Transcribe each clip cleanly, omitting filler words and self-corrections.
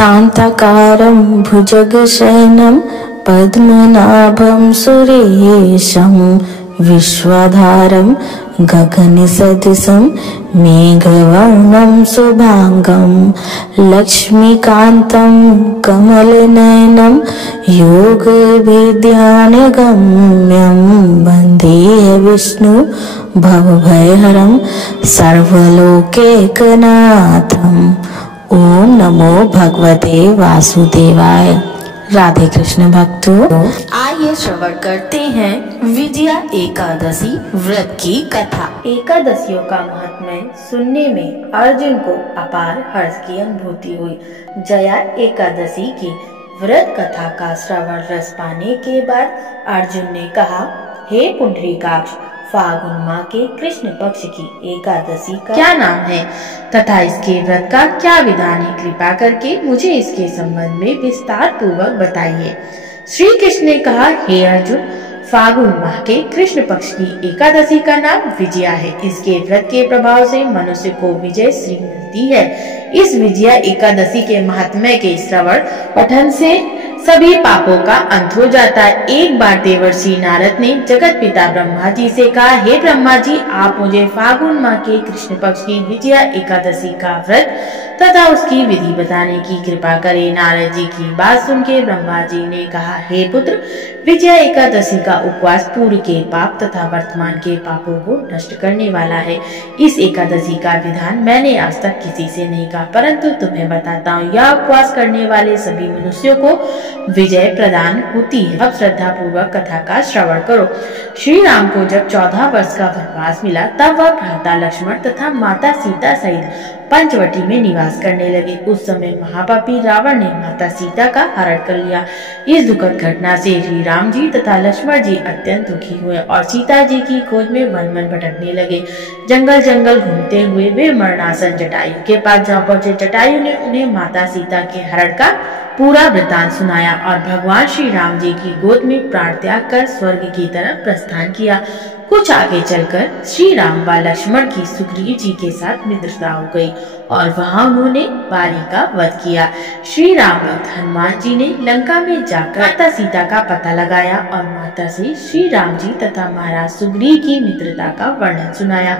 शान्ताकारं भुजगशयनं पद्मनाभं सुरेशं विश्वाधारं गगनसदृशं मेघवर्णं शुभांगं लक्ष्मीकान्तं कमलनयनं योगविद्यानगम्यं वन्दे विष्णु भवभयहरं सर्वलोकैकनाथम्। ओम नमो भगवते वासुदेवाय। राधे कृष्ण भक्तों, आइए श्रवण करते हैं विजया एकादशी व्रत की कथा। एकादशियों का महात्म्य सुनने में अर्जुन को अपार हर्ष की अनुभूति हुई। जया एकादशी की व्रत कथा का श्रवण रस पाने के बाद अर्जुन ने कहा, हे पुंडरीकाक्ष, फागुन माह के कृष्ण पक्ष की एकादशी का क्या नाम है तथा इसके व्रत का क्या विधान है? कृपा करके मुझे इसके संबंध में विस्तार पूर्वक बताइए। श्री कृष्ण ने कहा, हे अर्जुन, फागुन माह के कृष्ण पक्ष की एकादशी का नाम विजया है। इसके व्रत के प्रभाव से मनुष्य को विजय श्री मिलती है। इस विजया एकादशी के महात्म्य के श्रवण पठन से सभी पापों का अंत हो जाता है। एक बार देवर्षि नारद ने जगत पिता ब्रह्मा जी से कहा, हे ब्रह्मा जी, आप मुझे फागुन माह के कृष्ण पक्ष की विजया एकादशी का व्रत तथा उसकी विधि बताने की कृपा करें। नारद जी की बात सुन के ब्रह्मा जी ने कहा, हे पुत्र, विजया एकादशी का उपवास पूर्व के पाप तथा वर्तमान के पापों को नष्ट करने वाला है। इस एकादशी का विधान मैंने आज तक किसी से नहीं कहा, परंतु तुम्हें बताता हूँ। यह उपवास करने वाले सभी मनुष्यों को विजय प्रदान होती है। अब श्रद्धा पूर्वक कथा का श्रवण करो। श्री राम को जब 14 वर्ष का वनवास मिला, तब वह भ्राता लक्ष्मण तथा माता सीता सहित पंचवटी में निवास करने लगे। उस समय महापापी रावण ने माता सीता का हरण कर लिया। इस दुखद घटना से श्री राम जी तथा लक्ष्मण जी अत्यंत दुखी हुए और सीता जी की खोज में वन वन भटकने लगे। जंगल जंगल घूमते हुए वे मरणासन जटायु के पास जा पहुंचे। जटायु ने उन्हें माता सीता के हरण का पूरा वृतांत सुनाया और भगवान श्री राम जी की गोद में प्राण त्याग कर स्वर्ग की तरफ प्रस्थान किया। कुछ आगे चलकर श्री राम व लक्ष्मण की सुग्रीव जी के साथ मित्रता हो गई और वहां उन्होंने बाली का वध किया। श्री राम भक्त हनुमान जी ने लंका में जाकर माता सीता का पता लगाया और माता से श्री राम जी तथा महाराज सुग्रीव की मित्रता का वर्णन सुनाया।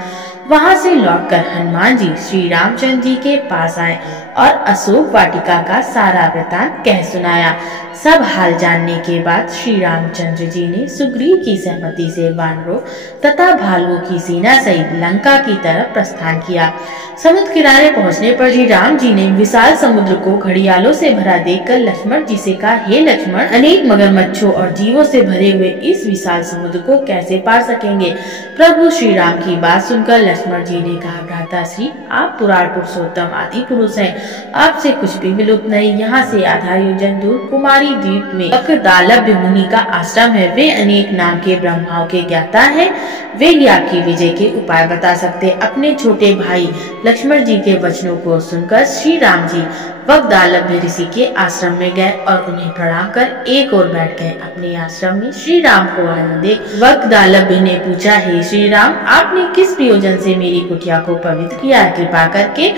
वहां से लौटकर हनुमान जी श्री रामचंद्र जी के पास आए और अशोक वाटिका का सारा वृतांत कह सुनाया। सब हाल जानने के बाद श्री रामचंद्र जी ने सुग्रीव की सहमति से वानरों तथा भालुओं की सेना सहित लंका की तरफ प्रस्थान किया। समुद्र किनारे पहुंचने पर श्री राम जी ने विशाल समुद्र को घड़ियालों से भरा देखकर लक्ष्मण जी से कहा, हे लक्ष्मण, अनेक मगरमच्छों और जीवों से भरे हुए इस विशाल समुद्र को कैसे पार सकेंगे? प्रभु श्री राम की बात सुनकर लक्ष्मण जी ने कहा, भ्राता श्री, आप पुराण पुरुषोत्तम आदि पुरुष हैं, आपसे कुछ भी विलुप्त नहीं। यहाँ से आधा योजन दूर कुमारी द्वीप में वक्रदालभ्य मुनि का आश्रम है। वे अनेक नाम के ब्रह्माओं के ज्ञाता है। वे ही आपकी विजय के उपाय बता सकते। अपने छोटे भाई लक्ष्मण जी के वचनों को सुनकर श्री राम जी वक्रदालभ्य ऋषि के आश्रम में गए और उन्हें प्रणाम कर एक ओर बैठ गए। अपने आश्रम में श्री राम को आए देख वक्रदालभ्य ने पूछा, हे श्री राम, आपने किस प्रयोजन से मेरी कुटिया को पवित्र किया? कृपा करके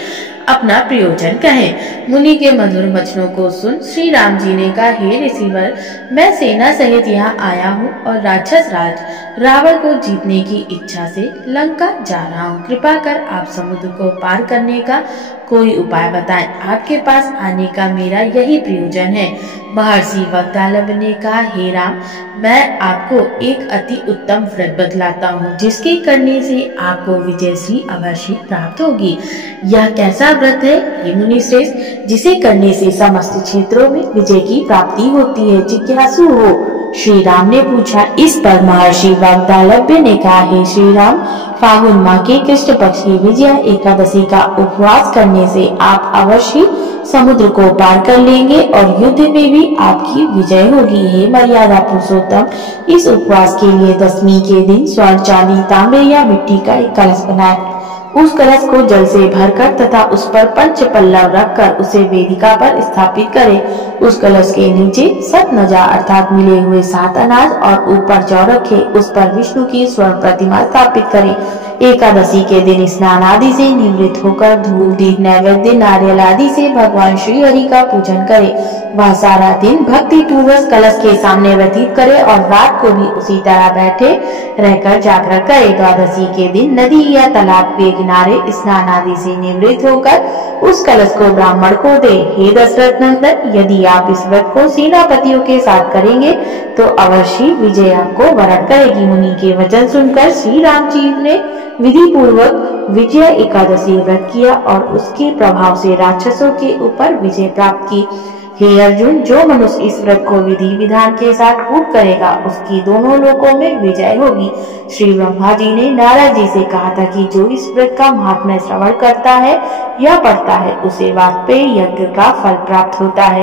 अपना प्रयोजन कहें। मुनि के मधुर वचनों को सुन श्री राम जी ने कहा, हे ऋषिवर, मैं सेना सहित यहाँ आया हूँ और राक्षस राज रावण को जीतने की इच्छा से लंका जा रहा हूँ। कृपा कर आप समुद्र को पार करने का कोई उपाय बताएं। आपके पास आने का मेरा यही प्रयोजन है। महर्षि वक्रदालभ्य ने कहा, हे राम, मैं आपको एक अति उत्तम व्रत बतलाता हूँ, जिसके करने से आपको विजयश्री अवश्य प्राप्त होगी। यह कैसा व्रत है हे मुनि श्रेष्ठ, जिसे करने से समस्त क्षेत्रों में विजय की प्राप्ति होती है? जिज्ञासु हो श्री राम ने पूछा। इस पर महर्षि वक्रदालभ्य ने कहा, हे श्री राम, फागुन माह के कृष्ण पक्ष की विजया एकादशी का उपवास करने से आप अवश्य समुद्र को पार कर लेंगे और युद्ध में भी आपकी विजय होगी। हे मर्यादा पुरुषोत्तम, इस उपवास के लिए दशमी के दिन स्वर्ण, चांदी, तांबे या मिट्टी का एक कलश बनाएं उस कलश को जल से भरकर तथा उस पर पंच पल्लव रखकर उसे वेदिका पर स्थापित करें। उस कलश के नीचे सतनजा अर्थात मिले हुए 7 अनाज और ऊपर जौ रखे उस पर विष्णु की स्वर्ण प्रतिमा स्थापित करें। एकादशी के दिन स्नान आदि से निवृत्त होकर धूप दीप नैवेद्य नारियल आदि से भगवान श्री हरि का पूजन करें। वह सारा दिन भक्ति पूर्वक कलश के सामने व्यतीत करे और रात को भी उसी तरह बैठे रहकर जागरण करे। द्वादशी के दिन नदी या तालाब के किनारे स्नान आदि से निवृत्त होकर उस कलश को ब्राह्मण को दे। हे दशरथ नंदन, यदि आप इस व्रत को सेनापतियों के साथ करेंगे तो अवश्य विजय आपको वरण करेगी। मुनि के वचन सुनकर श्री राम जी ने विधि पूर्वक विजय एकादशी व्रत किया और उसके प्रभाव से राक्षसों के ऊपर विजय प्राप्त की। हे अर्जुन, जो मनुष्य इस व्रत को विधि विधान के साथ पूर्ण करेगा उसकी दोनों लोकों में विजय होगी। श्री ब्रह्मा जी ने नारद जी से कहा था कि जो इस व्रत का महात्म्य श्रवण करता है या पढ़ता है उसे वाजपेयी यज्ञ का फल प्राप्त होता है।